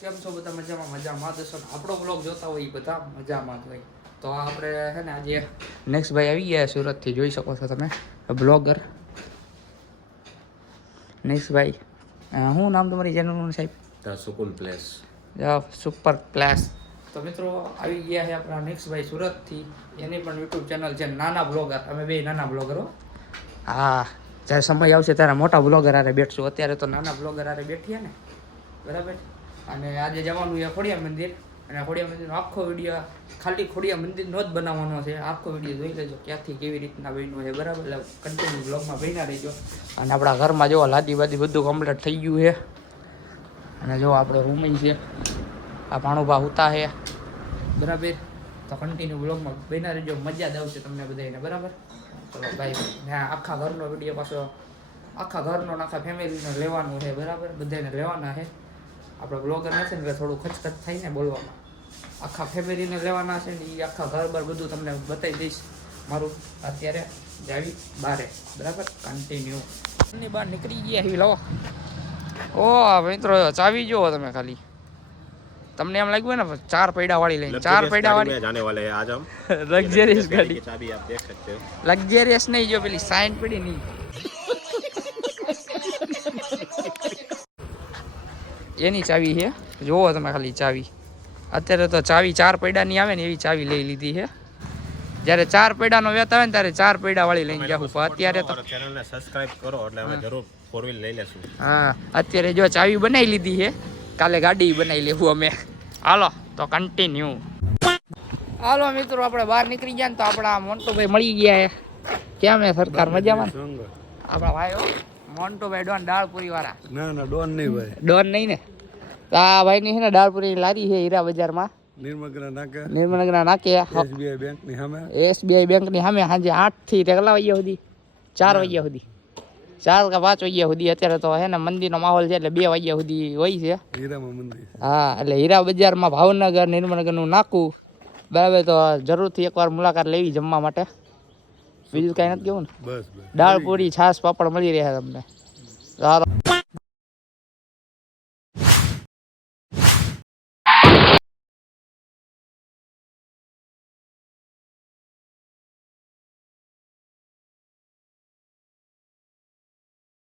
કેમ છો બધા મજામાં મજામાં. દર્શન આપણો બ્લોગ જોતા હોય એ બધા મજામાં જ હોય. તો આપણે છે ને આજે નેક્સ્ટ ભાઈ આવી ગયા સુરતથી જોઈ શકો છો તમે બ્લોગર નેક્સ્ટ ભાઈ હું શું નામ તમારી ચેનલનું સાહેબ? સુકુલ પ્લેસ. Super place. તો મિત્રો આવી ગયા છે આપણા નેક્સ્ટ ભાઈ સુરતથી. એની પણ યુટ્યુબ ચેનલ છે નાના બ્લોગર અમે બે નાના બ્લોગરો હા. જ્યારે સમય આવશે ત્યારે મોટા બ્લોગર આરે બેઠશું. અત્યારે તો નાના બ્લોગર આરે બેઠીએ ને. બરાબર અને આજે જવાનું છે ખોડિયા મંદિર. અને ખોડિયા મંદિરનો આખો વીડિયો ખાલી ખોડિયા મંદિરનો જ બનાવવાનો છે. આખો વીડિયો જોઈ લેજો ક્યાંથી કેવી રીતના બન્યો છે. બરાબર? એટલે કન્ટિન્યુ બ્લોગમાં બન્યા રહેજો. અને આપણા ઘરમાં જો લાદી બાદી બધું કમ્પ્લીટ થઈ ગયું છે. અને જો આપણો રૂમ છે. આ ભાણુભા ઉતા છે. બરાબર? તો કન્ટિન્યુ બ્લોગમાં બન્યા રહેજો. મજા જ આવશે તમને બધાને બરાબર? ચલો ભાઈ, ને આખા ઘરનો વીડિયો પાછો, આખા ઘરનો આખા ફેમિલીને લેવાનો છે. બરાબર? બધાને લેવાના છે. આપણે બ્લોગર નથી ને એટલે થોડું ખચખચ થાય ને બોલવામાં આખા ફેમિલીને લેવાના છે ને એ આખા ઘર બર બધું તમને બતાવી દઈશ મારું અત્યારે જાવી બારે બરાબર કન્ટિન્યુ ની બહાર નીકળી ગયા હી લો ઓ મિત્રો ચાવી જુઓ તમે ખાલી તમને એમ લાગ્યું હોય ને ચાર પૈડા વાળી લઈને ચાર પૈડા વાળી में जाने वाले हैं आज हम લક્ઝરિયસ ગાડી की चाबी आप देख सकते हो લક્ઝરિયસ નહીં જો પેલી સાઈન પડી નહીં એની ચાવી છે. જોવો તમે ખાલી ચાવી. અત્યારે તો ચાવી ચાર પૈડાની આવે ને એવી ચાવી લઈ લીધી છે. જ્યારે ચાર પૈડાનો વેત આવે ને ત્યારે ચાર પૈડા વાળી લઈને જાઉં પણ અત્યારે તો ચેનલ સબસ્ક્રાઇબ કરો એટલે અમે જરૂર ફોર વ્હીલ લઈ લેશું. હા અત્યારે જો ચાવી બનાવી લીધી છે. કાલે ગાડી બનાવી લેવું અમે. હાલો તો કન્ટિન્યુ હાલો મિત્રો આપણે બહાર નીકળી ગયા ને તો આપણા મોન્ટુભાઈ મળી ગયા છે. કેમ હે સરકાર મજામાં? આપણા ભાઈઓ. મોન્ટુભાઈ ડોન દાળપુરી વાળા ના ના ડોન નહીં ભાઈ. ડોન નહીં ને? તો આ ભાઈની છે ને દાળપુરી લારી છે હીરા બજારમાં. નિર્મગ્ન નાકે. નિર્મલગના નાકે એસબીઆઈ બેંકની સામે. એસબીઆઈ બેંકની સામે સાંજે આઠથી તે કેટલા વાગ્યા સુધી? ચાર વાગ્યા સુધી. ચાર કે પાંચ વાગ્યા સુધી અત્યારે તો હે ને મંદિરનો માહોલ છે એટલે બે વાગ્યા સુધી હોય છે. હીરામાં મંદિર. હા એટલે હીરા બજારમાં ભાવનગર નિર્મલનગરનું નાકું. બરાબર તો જરૂરથી એકવાર મુલાકાત લેવી જમવા માટે. બીજું કઈ નથી કેવું ને. બસ દાળ પૂરી છાશ પાપડ મળી રહ્યા તમને. સારો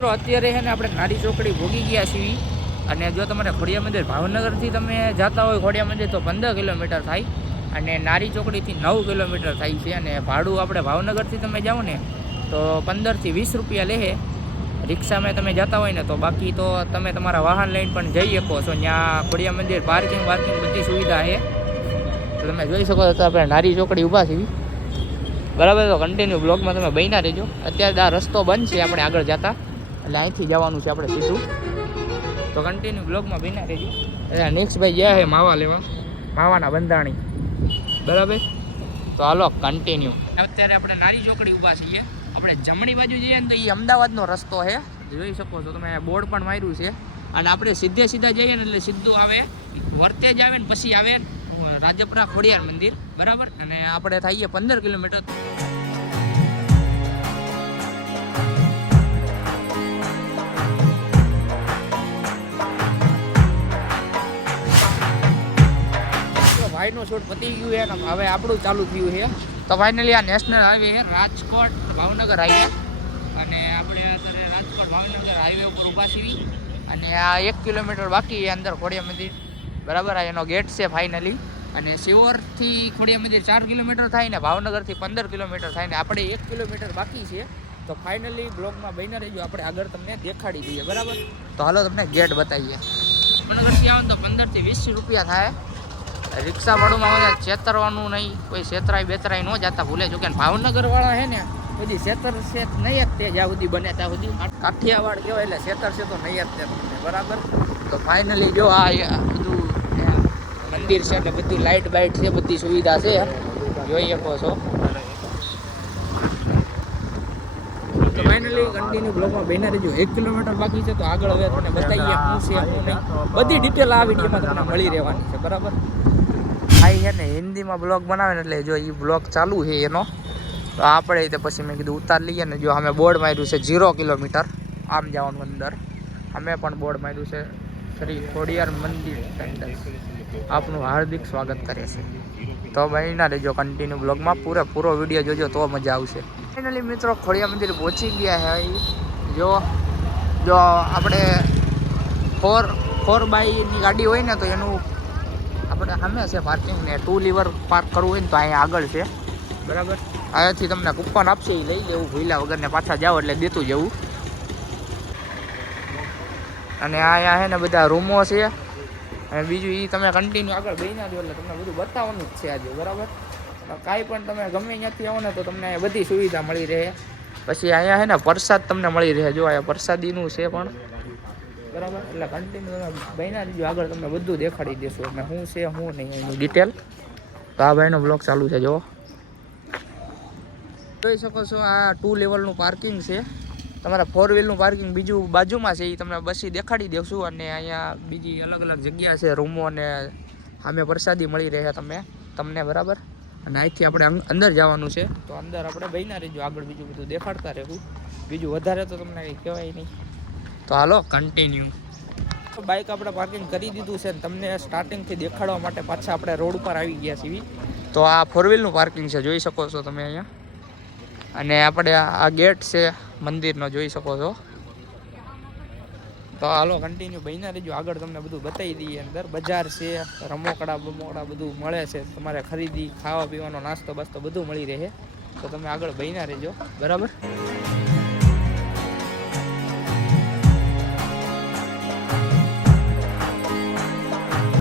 મિત્રો, અત્યારે છે ને આપણે નાડી ચોકડી ભોગી ગયા છીએ અને જો તમારે ખોડિયા મંદિર ભાવનગરથી તમે જતા હોય ખોડિયા મંદિર તો પંદર કિલોમીટર થાય. અને નારી ચોકડીથી નવ કિલોમીટર થાય છે અને ભાડું આપણે ભાવનગરથી તમે જાઓ ને, તો પંદરથી વીસ રૂપિયા લે રિક્ષામાં તમે જતા હોય ને, તો બાકી તો તમે તમારા વાહન લઈને પણ જઈ શકો છો. ત્યાં ખોડિયા મંદિર પાર્કિંગ પાર્કિંગ બધી સુવિધા છે. તો તમે જોઈ શકો છો આપણે નારી ચોકડી ઊભા છીએ. બરાબર તો કન્ટિન્યુ બ્લોગમાં તમે બન્યા રહેજો. અત્યારે આ રસ્તો બંધ છે, આપણે આગળ જતા. એટલે અહીંથી જવાનું છે આપણે સીધું. તો કન્ટિન્યુ બ્લોગમાં બન્યા રહેજો. એટલે નેક્સ્ટ ભાઈ ગયા છે માવા લેવા. માવાના બંધાણી. બરાબર? તો હાલો કન્ટિન્યુ અત્યારે આપણે નારી ચોકડી ઊભા છીએ. આપણે જમણી બાજુ જઈએ ને તો એ અમદાવાદનો રસ્તો છે. જોઈ શકો છો તમે, બોર્ડ પણ માર્યું છે. અને આપણે સીધે સીધા જઈએ ને એટલે સીધું આવે, વર્તેજ આવે ને પછી આવે રાજપરા ખોડિયાર મંદિર. બરાબર? અને આપણે થઈએ પંદર કિલોમીટર. ભાઈનું શૂટ પતી ગયું છે અને હવે આપણું ચાલુ થયું છે. તો ફાઇનલી આ નેશનલ હાઈવે છે રાજકોટ ભાવનગર હાઈવે અને આપણે અત્યારે રાજકોટ ભાવનગર હાઈવે ઉપર ઊભા છીએ. અને આ એક કિલોમીટર બાકી એ અંદર ખોડિયા મંદિર બરાબર, આ એનો ગેટ છે ફાઇનલી અને સિવોરથી ખોડિયા મંદિર ચાર કિલોમીટર થાય ને, ભાવનગરથી પંદર કિલોમીટર થાય ને, આપણે એક કિલોમીટર બાકી છે. તો ફાઇનલી બ્લોગમાં બહીને રહીજો, આપણે આગળ તમને દેખાડી દઈએ, બરાબર? તો હાલો તમને ગેટ બતાવીએ. ભાવનગરથી આવો તો પંદરથી વીસ રૂપિયા થાય. રિક્ષા ભાડુંમાં મને છેતરવાનું નહીં, કોઈ છેતરાય બેતરાય ન જતા. ભૂલે જો કે ભાવનગર વાળા છે ને, બધી છેતર છે નહીં જ તે જ્યાં સુધી બને ત્યાં સુધી. કાઠિયાવાડ કહેવાય એટલે છેતર છે તો નહીં જ તે બરાબર? તો ફાઇનલી જો આ બધું મંદિર છે એટલે બધી લાઇટ બાઇટ છે, બધી સુવિધા છે. જોઈ શકો છો. ફાઇનલી કન્ટિન્યુ બ્લોગમાં બેના રહેજો. એક કિલોમીટર બાકી છે, તો આગળ હવે તમને બતાવીએ શું છે બધી ડિટેલ આ વિડીયોમાં તમને મળી રહેવાની છે, બરાબર? છે ને, હિન્દીમાં બ્લોગ બનાવે ને એટલે જો એ બ્લોગ ચાલુ છે એનો, તો આપણે તે પછી મેં કીધું ઉતાર લઈએ ને, જો અમે બોર્ડ માર્યું છે ઝીરો કિલોમીટર, આમ જવાનું અંદર. અમે પણ બોર્ડ માર્યું છે શ્રી ખોડિયાર મંદિર આપનું હાર્દિક સ્વાગત કરે છે તો ભાઈ, ના રહેજો કન્ટિન્યુ બ્લોગમાં પૂરેપૂરો વીડિયો જોજો તો મજા આવશે. ફાઇનલી મિત્રો, ખોડિયાર મંદિર પહોંચી ગયા છે. જો જો આપણે ફોર ફોર બાયની ગાડી હોય ને, તો એનું આપણે સામે છે પાર્કિંગ ને ટુ લીવર પાર્ક કરવું હોય ને તો અહીંયા આગળ છે. બરાબર. અહીંયાથી તમને કૂપન આપશે એ લઈ લેવું ભૂલ્યા વગર ને પાછા જાઓ એટલે દેતું જવું. અને અહીંયા છે ને બધા રૂમો છે. અને બીજું એ તમે કન્ટિન્યુ આગળ બેસી દો એટલે તમને બધું બતાવવાનું જ છે આજે બરાબર? કાંઈ પણ તમે ગમે ત્યાંથી આવો ને તો તમને બધી સુવિધા મળી રહે. પછી અહીંયા છે ને પ્રસાદ તમને મળી રહે જો અહીંયા પ્રસાદીનું છે પણ. બરાબર? એટલે કન્ટિન્યુ તમે બહેના દીજો આગળ તમને બધું દેખાડી દેશું. અને શું છે શું નહીં એની ડિટેલ તો આ ભાઈનો બ્લોગ ચાલુ છે જો જોઈ શકો છો, આ ટુ લેવલનું પાર્કિંગ છે. તમારા ફોર વ્હીલનું પાર્કિંગ બીજું બાજુમાં છે એ તમને બસી દેખાડી દેશું. અને અહીંયા બીજી અલગ અલગ જગ્યા છે, રૂમો અને સામે પ્રસાદી મળી રહે તમે તમને, બરાબર? અને અહીંથી આપણે અંદર જવાનું છે. તો અંદર આપણે બહીના રહીજો. આગળ બીજું બધું દેખાડતા રહેવું. બીજું વધારે તો તમને કંઈ કહેવાય નહીં. તો હાલો. કન્ટિન્યુ બાઇક આપણે પાર્કિંગ કરી દીધું છે ને તમને સ્ટાર્ટિંગથી દેખાડવા માટે પાછા આપણે રોડ ઉપર આવી ગયા છીએ. તો આ ફોર વ્હીલનું પાર્કિંગ છે જોઈ શકો છો તમે અહીંયા. અને આપણે આ આ ગેટ છે મંદિરનો જોઈ શકો છો. તો હાલો. કન્ટિન્યુ બહીના રહેજો. આગળ તમને બધું બતાવી દઈએ અંદર. બજાર છે રમોકડા બમોકડા બધું મળે છે. તમારે ખરીદી ખાવા પીવાનો નાસ્તો બાસ્તો બધું મળી રહે. તો તમે આગળ બહીના રહેજો. બરાબર?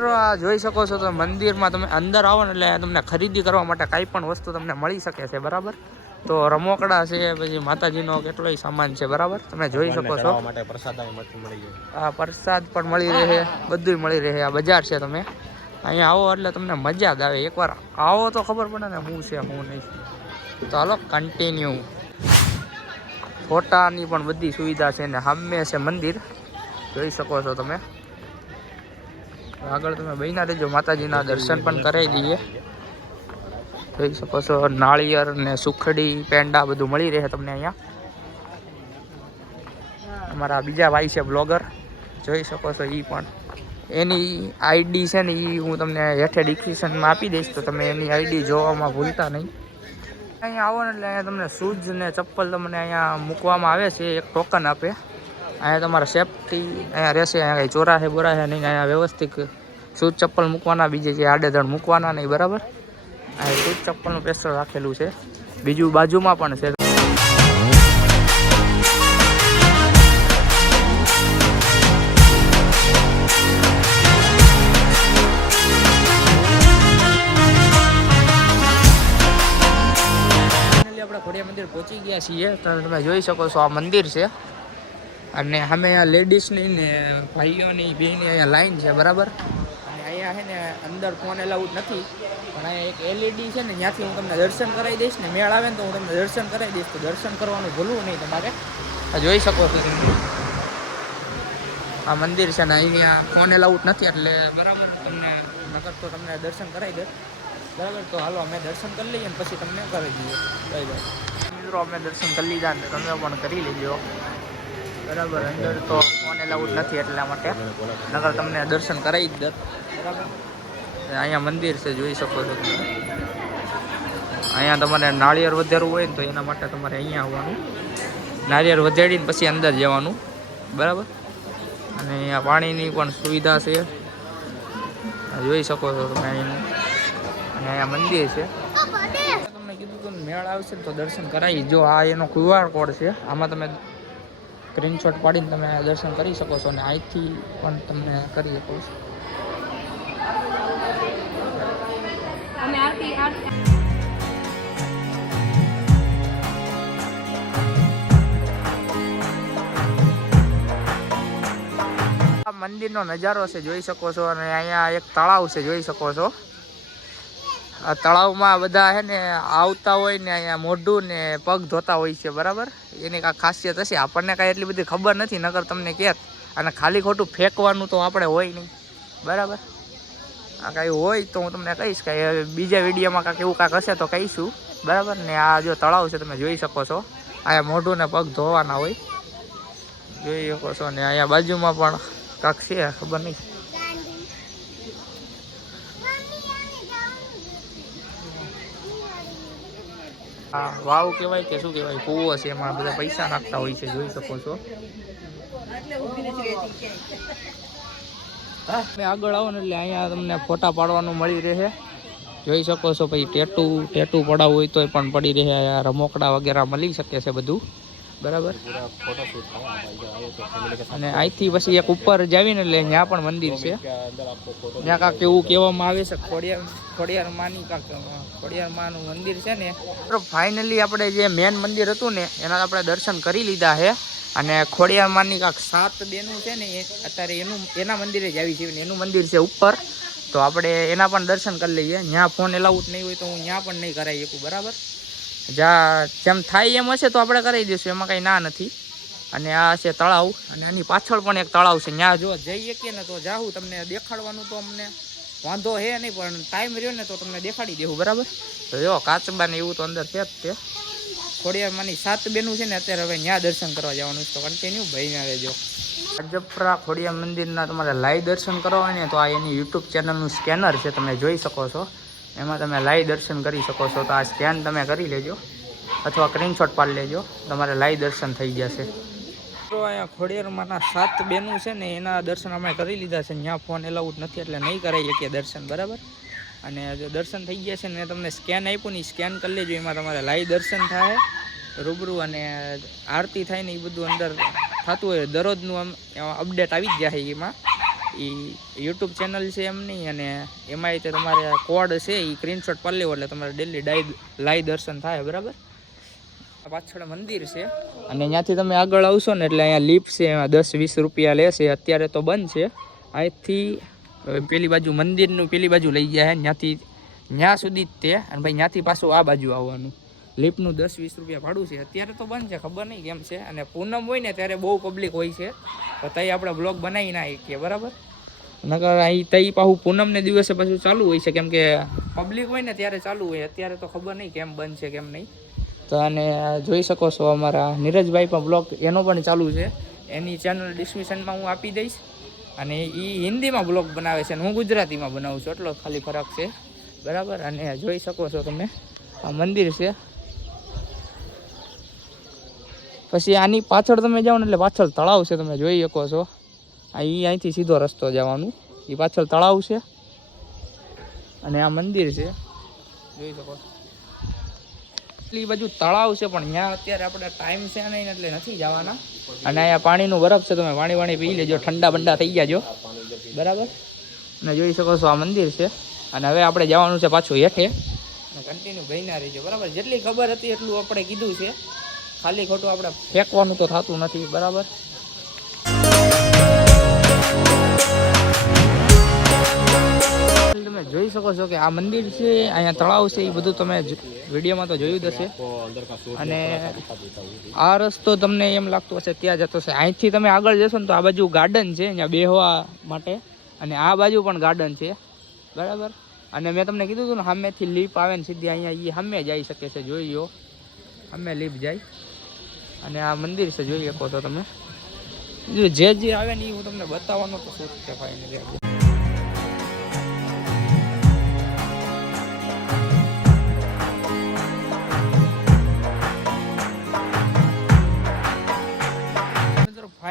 મિત્રો આ જોઈ શકો છો તો મંદિરમાં તમે અંદર આવો ને એટલે તમને ખરીદી કરવા માટે કાંઈ પણ વસ્તુ તમને મળી શકે છે બરાબર? તો રમોકડા છે પછી માતાજીનો કેટલોય સામાન છે બરાબર? તમે જોઈ શકો છો. આ પ્રસાદ પણ મળી રહે બધું મળી રહે આ બજાર છે તમે. અહીંયા આવો એટલે તમને મજા જ આવે. એકવાર આવો તો ખબર પડે ને હું છે હું નહીં તો હાલો કન્ટિન્યુ ફોટાની પણ બધી સુવિધા છે ને સામે છે મંદિર. જોઈ શકો છો તમે. આગળ તમે બહીના રહેજો, માતાજીના દર્શન પણ કરાવી દઈએ. જોઈ શકો છો, નાળિયેર ને સુખડી, પેંડા બધું મળી રહે તમને અહીંયા. અમારા બીજા ભાઈ છે બ્લોગર જોઈ શકો છો એ પણ. એની આઈડી છે ને એ હું તમને હેઠે ડિસ્ક્રિપ્શનમાં આપી દઈશ, તો તમે એની આઈડી જોવામાં ભૂલતા નહીં. અહીંયા આવો ને એટલે અહીંયા તમને શૂઝ ને ચપ્પલ તમને અહીંયા મૂકવામાં આવે છે, એક ટોકન આપે. અહીંયા તમારે સેફટી અહીંયા રહેશે અહીંયા કંઈ ચોરા છે, બોરા છે નહીં, અહીંયા વ્યવસ્થિત શૂઝ ચપ્પલ મૂકવાના, બીજે જે આડેધડ મૂકવાના નહીં બરાબર. અહીંયા શૂઝ ચપ્પલનું પેસ્ટર રાખેલું છે. બીજું બાજુમાં પણ છે. આપણે ખોડિયા મંદિર પહોંચી ગયા છીએ. તો તમે જોઈ શકો છો, આ મંદિર છે. અને સામે અહીંયા લેડીઝની ને ભાઈઓની બેની અહીંયા લાઈન છે, બરાબર? અને અહીંયા છે ને અંદર ફોન એલાઉડ નથી. પણ અહીંયા એક એલઈડી છે ને, ત્યાંથી હું તમને દર્શન કરાવી દઈશ ને, મેળ આવે ને તો હું તમને દર્શન કરાવી દઈશ. તો દર્શન કરવાનું ભૂલવું નહીં તમારે. જોઈ શકો છો તમે. આ મંદિર છે ને, અહીંયા ફોન એલાઉડ નથી, એટલે બરાબર તમને નગર તો તમને દર્શન કરાવી દે. બરાબર? તો હાલો, અમે દર્શન કરી લઈએ ને પછી તમને કરી દઈએ. મિત્રો, અમે દર્શન કરી લીધા ને, તમે પણ કરી લેજો. બરાબર, અંદર તો ફોન એલાઉડ નથી એટલા માટે. નકર તમને દર્શન કરાવી જ દે બરાબર. અહીંયા મંદિર છે, જોઈ શકો છો તમે. અહીંયા તમારે નાળિયેર વધારવું હોય ને તો એના માટે તમારે અહીંયા આવવાનું. નાળિયેર વધારીને પછી અંદર જવાનું. બરાબર? અને અહીંયા પાણીની પણ સુવિધા છે. જોઈ શકો છો તમે અહીંનું. અને અહીંયા મંદિર છે. તમને કીધું હતું મેળ આવશે તો દર્શન કરાવી. જો આ એનો ક્યુઆર કોડ છે, આમાં તમે સ્ક્રીનશોટ પાડીને તમે દર્શન કરી શકો છો અને અહીંથી પણ તમને કરી શકો છો. મંદિરનો નજારો છે જોઈ શકો છો. અને અહીંયા એક તળાવ છે જોઈ શકો છો. આ તળાવમાં બધા છે ને આવતા હોય ને અહીંયા મોઢું ને પગ ધોતા હોય છે, બરાબર? એની કાંઈ ખાસિયત હશે? આપણને કાંઈ એટલી બધી ખબર નથી નગર તમને કહેત અને ખાલી ખોટું ફેંકવાનું તો આપણે હોય નહીં, બરાબર? આ કાંઈ હોય તો હું તમને કહીશ કે બીજા વિડીયોમાં કાંઈક એવું કાંઈક હશે તો કહીશું, બરાબર? ને આ જો તળાવ છે, તમે જોઈ શકો છો. અહીંયા મોઢું ને પગ ધોવાના હોય. જોઈ શકો છો ને અહીંયા બાજુમાં પણ કાંક છે, ખબર નહીં. હા વાવ કહેવાય કે શું કહેવાય? કૂવો છે એમાં બધા પૈસા નાખતા હોય છે, જોઈ શકો છો. તમે આગળ આવો ને એટલે અહીંયા તમને ફોટા પાડવાનું મળી રહે. જોઈ શકો છો પછી ટેટુ ટેટુ પડાવવું હોય તોય પણ પડી રહે. આ રમોકડા વગેરે મળી શકે છે બધું. બરાબર? તો અને અહીંથી પછી એક ઉપર જાવીને એટલે ત્યાં પણ મંદિર છે. ત્યાં કાંક એવું કહેવામાં આવે છે, ખોડિયાર ખોડિયાર માની કાંક ખોડિયાર માનું મંદિર છે ને. ફાઇનલી આપણે જે મેન મંદિર હતું ને, એના આપણે દર્શન કરી લીધા છે. અને ખોડિયાર માની કાંક સાત બેનું છે ને અત્યારે એનું, એના મંદિરે જ આવી છે એનું મંદિર છે ઉપર. તો આપણે એના પણ દર્શન કરી લઈએ. ત્યાં ફોન એલાઉટ નહીં હોય તો હું ત્યાં પણ નહીં કરાવી શકું, બરાબર? જ્યાં જેમ થાય એમ હશે તો આપણે કરાવી દઈશું, એમાં કંઈ ના નથી. અને આ છે તળાવ, અને આની પાછળ પણ એક તળાવ છે. ત્યાં જો જઈ શકીએ ને તો જાઉં તમને દેખાડવાનું તો અમને. વાંધો હે નહીં પણ ટાઈમ રહ્યો ને તો તમને દેખાડી દેવું બરાબર? તો જો કાચબા ને એવું તો અંદર છે જ તે. ખોડિયારમાંની સાત બેનું છે ને અત્યારે હવે ત્યાં દર્શન કરવા જવાનું છે તો કન્ટિન્યુ ભાઈને રહેજો. અજપરા ખોડિયાર મંદિરના તમારે લાઈવ દર્શન કરવા હોય ને તો આ એની યુટ્યુબ ચેનલનું સ્કેનર છે તમે જોઈ શકો છો. એમાં તમે લાઈવ દર્શન કરી શકો છો તો આ સ્કેન તમે કરી લેજો. અથવા સ્ક્રીનશોટ પાડી લેજો તમારે લાઈવ દર્શન થઈ જશે. તો અહીંયા ખોડિયારમાંના સાત બેનું છે ને, એના દર્શન અમે કરી લીધા છે. ત્યાં ફોન એલાઉડ નથી, એટલે નહીં કરાવી શકીએ દર્શન, બરાબર? અને જો દર્શન થઈ ગયા છે ને તમને સ્કેન આપ્યું ને સ્કેન કરી લેજો, એમાં તમારે લાઈવ દર્શન થાય, રૂબરૂ અને આરતી થાય ને એ બધું અંદર થતું હોય, દરરોજનું આમ અપડેટ આવી જ જાય એમાં. એ યુટ્યુબ ચેનલ છે એમની અને એમાંય તે તમારે કોડ છે એ સ્ક્રીનશોટ પર લેવો, એટલે તમારે ડેલી ડાઈ લાઈવ દર્શન થાય, બરાબર? પાછળ મંદિર છે. અને ત્યાંથી તમે આગળ આવશો ને એટલે અહીંયા લીપ છે દસ વીસ રૂપિયા લેશે અત્યારે તો બંધ છે. અહીંથી પેલી બાજુ મંદિરનું પેલી બાજુ લઈ ગયા છે ત્યાંથી ત્યાં સુધી જ તે. અને ભાઈ ત્યાંથી પાછું આ બાજુ આવવાનું. લીપનું દસ વીસ રૂપિયા ભાડું છે. અત્યારે તો બંધ છે, ખબર નહીં કેમ છે. અને પૂનમ હોય ને ત્યારે બહુ પબ્લિક હોય છે. તો તઈ આપણે બ્લોગ બનાવી ના શકીએ, બરાબર? નકર અહીં તઈ પાછું પૂનમને દિવસે પાછું ચાલુ હોય છે. કેમ કે પબ્લિક હોય ને ત્યારે ચાલુ હોય. અત્યારે તો ખબર નહીં કેમ બંધ છે, કેમ નહીં. તો અને જોઈ શકો છો અમારા નીરજભાઈ પણ બ્લોગ એનો પણ ચાલુ છે. એની ચેનલ ડિસ્ક્રિપ્શનમાં હું આપી દઈશ. અને એ હિન્દીમાં બ્લોગ બનાવે છે અને હું ગુજરાતીમાં બનાવું છું. એટલો ખાલી ફરક છે. બરાબર? અને જોઈ શકો છો તમે. આ મંદિર છે. પછી આની પાછળ તમે જાઓ ને એટલે પાછળ તળાવ છે તમે જોઈ શકો છો. આ એ અહીંથી સીધો રસ્તો જવાનું. એ પાછળ તળાવ છે. અને આ મંદિર છે. જોઈ શકો છો. એટલી બાજુ તળાવ છે, પણ ત્યાં અત્યારે આપણે ટાઈમ છે નહીં એટલે નથી જવાના. અને અહીંયા પાણીનું બરફ છે, તમે પાણી પાણી પી લેજો, ઠંડા બંડા થઈ જાજો બરાબર? અને જોઈ શકો છો આ મંદિર છે. અને હવે આપણે જવાનું છે પાછું હેઠે. અને કન્ટિન્યુ ગઈના રહીજો, બરાબર? જેટલી ખબર હતી એટલું આપણે કીધું છે. ખાલી ખોટું આપણે ફેંકવાનું તો થતું નથી, બરાબર? તમે જોઈ શકો છો કે આ મંદિર છે, અહીંયા તળાવ છે, એ બધું તમે વિડીયોમાં તો જોયું જ હશે. અને આ રસ્તો તમને એમ લાગતું હશે ત્યાં જતો હશે. અહીંથી તમે આગળ જશો ને તો આ બાજુ ગાર્ડન છે, અહીંયા બેહવા માટે. અને આ બાજુ પણ ગાર્ડન છે. બરાબર? અને મેં તમને કીધું હતું ને, સામેથી લીપ આવે ને સીધી અહીંયા એ સામે જઈ શકે છે, જોઈ લો સામે લીપ જાય. અને આ મંદિર છે, જોઈ શકો તો તમે. જે જે આવે ને એ હું તમને બતાવવાનો તો શું છે. ફાઈનલી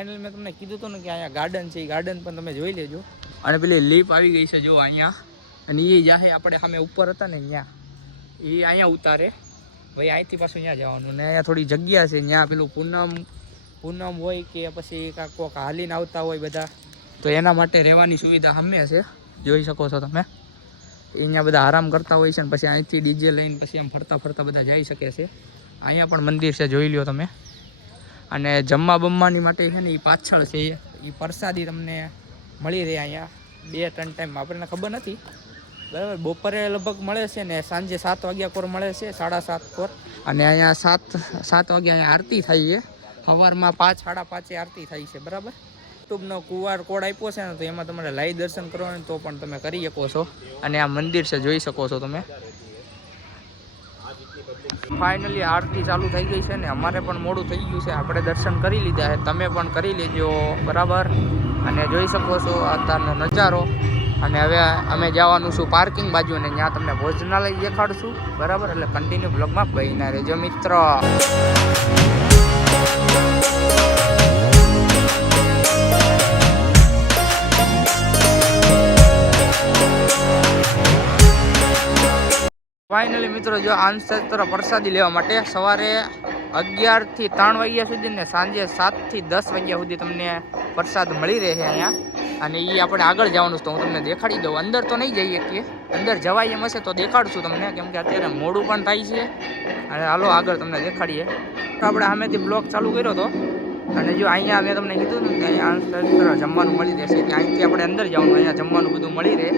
ફાઇનલ મેં તમને કીધું હતું ને કે અહીંયા ગાર્ડન છે એ ગાર્ડન પણ તમે જોઈ લેજો. અને પેલી લીપ આવી ગઈ છે જો અહીંયા. અને એ જાહે આપણે સામે ઉપર હતા ને ત્યાં એ અહીંયા ઉતારે. ભાઈ અહીંથી પાછું અહીંયા જવાનું. ને અહીંયા થોડી જગ્યા છે ત્યાં પેલું પૂનમ પૂનમ હોય કે પછી કાંઈક કોક હાલીને આવતા હોય બધા. તો એના માટે રહેવાની સુવિધા સામે છે. જોઈ શકો છો તમે. અહીંયા બધા આરામ કરતા હોય છે ને પછી અહીંથી ડીજે લઈને પછી આમ ફરતા ફરતા બધા જઈ શકે છે. અહીંયા પણ મંદિર છે, જોઈ લ્યો તમે. અને જમવા બમવાની માટે છે ને એ પાછળ છે. એ પ્રસાદી તમને મળી રહે અહીંયા. બે, ત્રણ ટાઈમ આપણને ખબર નથી. બરાબર? બપોરે લગભગ મળે છે ને સાંજે સાત વાગ્યા કોર મળે છે, સાડા સાત કોર. અને અહીંયા સાત સાત વાગ્યા અહીંયા આરતી થાય છે. સવારમાં પાંચ, સાડા પાંચે આરતી થાય છે, બરાબર? યુટ્યુબનો કુવાર કોડ આપ્યો છે ને તો એમાં તમારે લાઈવ દર્શન કરવાનું તો પણ તમે કરી શકો છો. અને આ મંદિર છે, જોઈ શકો છો તમે. ફાઇનલી આરતી ચાલુ થઈ ગઈ છે ને અમારે પણ મોડું થઈ ગયું છે. આપણે દર્શન કરી લીધા છે. તમે પણ કરી લેજો. બરાબર? અને જોઈ શકો છો અત્યારનો નજારો. અને હવે અમે જવાનું છું પાર્કિંગ બાજુ અને ત્યાં તમને ભોજનાલય દેખાડશું. બરાબર? એટલે કન્ટિન્યુ બ્લોગમાં બહીના રહેજો મિત્ર. ફાઇનલી મિત્રો, જો આંશત્ર પ્રસાદી લેવા માટે સવારે અગિયારથી ત્રણ વાગ્યા સુધી ને સાંજે સાતથી દસ વાગ્યા સુધી તમને પ્રસાદ મળી રહે છે અહીંયા. અને એ આપણે આગળ જવાનું છે તો હું તમને દેખાડી દઉં. અંદર તો નહીં જઈએ કે, અંદર જવાય એમ હશે તો દેખાડશું તમને, કેમ કે અત્યારે મોડું પણ થાય છે. અને હાલો, આગળ તમને દેખાડીએ. તો આપણે સામેથી બ્લોક ચાલુ કર્યો હતો અને જો અહીંયા મેં તમને કીધું ને કે અહીંયા જમવાનું મળી રહેશે. કે અહીંથી આપણે અંદર જવાનું, અહીંયા જમવાનું બધું મળી રહે.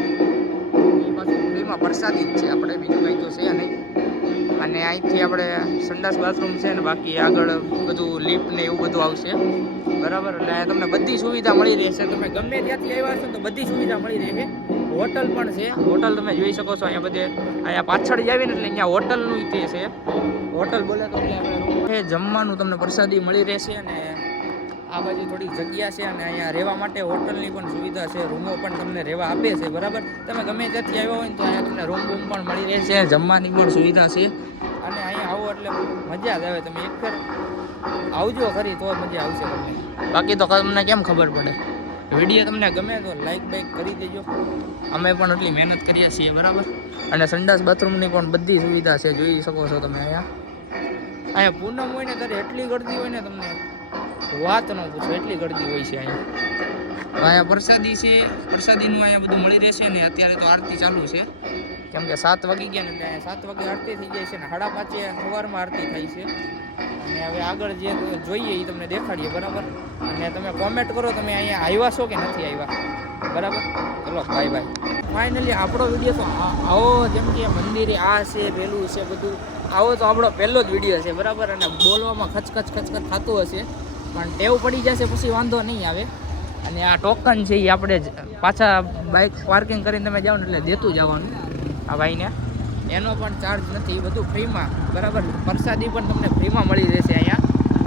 પાછું ફ્રીમાં પ્રસાદી જ છે. આપણે બીજું કંઈ તો છે નહીં. અને અહીંથી આપણે સંડાસ બાથરૂમ છે ને બાકી આગળ બધું લિફ્ટ ને એવું બધું આવશે. બરાબર? એટલે તમને બધી સુવિધા મળી રહેશે. તમે ગમે ત્યાંથી આવ્યા છો તો બધી સુવિધા મળી રહેશે હોટલ પણ છે. હોટલ તમે જોઈ શકો છો અહીંયા બધે. અહીંયા પાછળ જ આવીને એટલે અહીંયા હોટલનું તે છે. હોટલ બોલે તો આપણે જમવાનું તમને પ્રસાદી મળી રહેશે અને આ બાજુ થોડીક જગ્યા છે અને અહીંયા રહેવા માટે હોટલની પણ સુવિધા છે. રૂમો પણ તમને રહેવા આપે છે, બરાબર? તમે ગમે ત્યાંથી આવ્યા હોય ને તો અહીંયા તમને રૂમ બૂમ પણ મળી રહેશે, જમવાની પણ સુવિધા છે. અને અહીંયા આવો એટલે મજા જ આવે તમે એક ફેર. આવજો ખરી, તો મજા આવશે તમને. બાકી તો તમને કેમ ખબર પડે? વીડિયો તમને ગમે તો લાઈક બાઈક કરી દેજો. અમે પણ એટલી મહેનત કરીએ છીએ, બરાબર? અને સંડાસ બાથરૂમની પણ બધી સુવિધા છે, જોઈ શકો છો તમે અહીંયા. અહીંયા પૂનમ હોય ને ત્યારે એટલી ગળતી હોય ને તમને વાત ન પૂછો એટલી ગળદી હોય છે અહીંયા. અહીંયા પ્રસાદી છે પ્રસાદીનું અહીંયા બધું મળી રહેશે ને અત્યારે તો આરતી ચાલુ છે. કેમ કે સાત વાગી ગયા ને અહીંયા સાત વાગે આરતી થઈ જાય છે ને સાડા પાંચે સવારમાં આરતી થાય છે. અને હવે આગળ જે જોઈએ એ તમને દેખાડીએ બરાબર? અને તમે કોમેન્ટ કરો તમે અહીંયા આવ્યા છો કે નથી આવ્યા. બરાબર? ચલો બાય બાય ફાઇનલી આપણો વીડિયો તો આવો જેમ કે મંદિરે આ છે પેલું છે બધું. આવો તો આપણો પહેલો જ વીડિયો છે બરાબર? અને બોલવામાં ખચખચ ખચખચ થતું હશે. પણ ટેવ પડી જશે પછી વાંધો નહીં આવે. અને આ ટોકન છે એ આપણે પાછા બાઇક પાર્કિંગ કરીને તમે જાઓ ને એટલે દેતું જવાનું આ ભાઈને. એનો પણ ચાર્જ નથી બધું ફ્રીમાં બરાબર? પ્રસાદી પણ તમને ફ્રીમાં મળી રહેશે અહીંયા.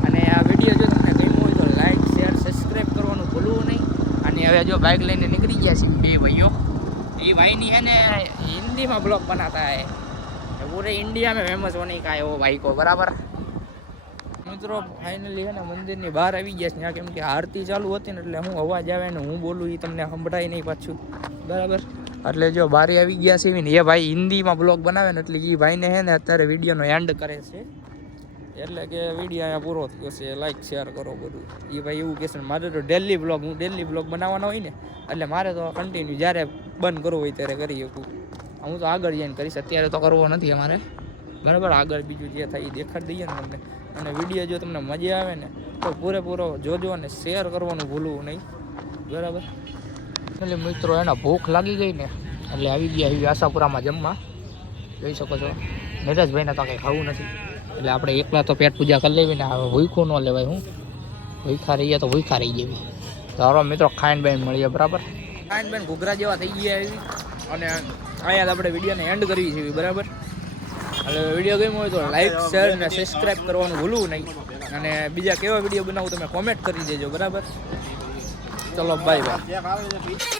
અને આ વીડિયો જો તમને ગમ્યો હોય તો લાઇક શેર સબસ્ક્રાઈબ કરવાનું ભૂલવું નહીં. અને હવે જો બાઇક લઈને નીકળી ગયા છે બે ભાઈઓ. એ ભાઈની છે ને હિન્દીમાં બ્લોક બનાતા હે. પૂરે ઇન્ડિયા મેં ફેમસ હોને કાંઈ એવો ભાઈ કો બરાબર? મિત્રો ફાઇનલી છે ને મંદિરની બહાર આવી ગયા છે. ત્યાં કેમ કે આરતી ચાલુ હતી ને એટલે હું અવાજ આવે ને હું બોલું એ તમને સંભળાય નહીં પાછું. બરાબર? એટલે જો બારે આવી ગયા છે ને, એ ભાઈ હિન્દીમાં બ્લોગ બનાવે ને એટલે એ ભાઈને છે ને અત્યારે વિડીયોનો એન્ડ કરે છે. એટલે કે વીડિયો અહીંયા પૂરો થયો છે. લાઈક શેર કરો બધું. એ ભાઈ એવું કહેશે મારે તો ડેલી બ્લોગ હું ડેલી બ્લોગ બનાવવાનો હોય ને, એટલે મારે તો કન્ટિન્યુ જ્યારે બંધ કરવો હોય ત્યારે કરી શકું. હું તો આગળ જઈને કરીશ. અત્યારે તો કરવો નથી અમારે. બરાબર? આગળ બીજું જે થાય એ દેખાડી દઈએ ને તમને. અને વીડિયો જો તમને મજા આવે ને, તો પૂરેપૂરો જોજો અને શેર કરવાનું ભૂલવું નહીં. બરાબર? એટલે મિત્રો, એના ભૂખ લાગી ગઈ ને, એટલે આવી ગયા એવી આશાપુરામાં જમવા. જોઈ શકો છો. નીરજભાઈને તો કંઈ ખાવું નથી. એટલે આપણે એકલા તો પેટ પૂજા કરી લેવી ને હવે ભૂખું ન લેવાય હું. ભૂખા રહીએ તો ભૂખા રહી જવી. ધારો મિત્રો ખાઈન બેન મળીએ, બરાબર? ખાઈન બેન ઘૂઘરા જેવા થઈ ગયા એવી. અને અહીંયા આપણે વિડીયોને એન્ડ કરવી છે બરાબર? એટલે વીડિયો ગમ્યો હોય તો લાઈક શેર અને સબસ્ક્રાઈબ કરવાનું ભૂલવું નહીં. અને બીજા કેવા વીડિયો બનાવું તમે કોમેન્ટ કરી દેજો, બરાબર? ચલો બાય બાય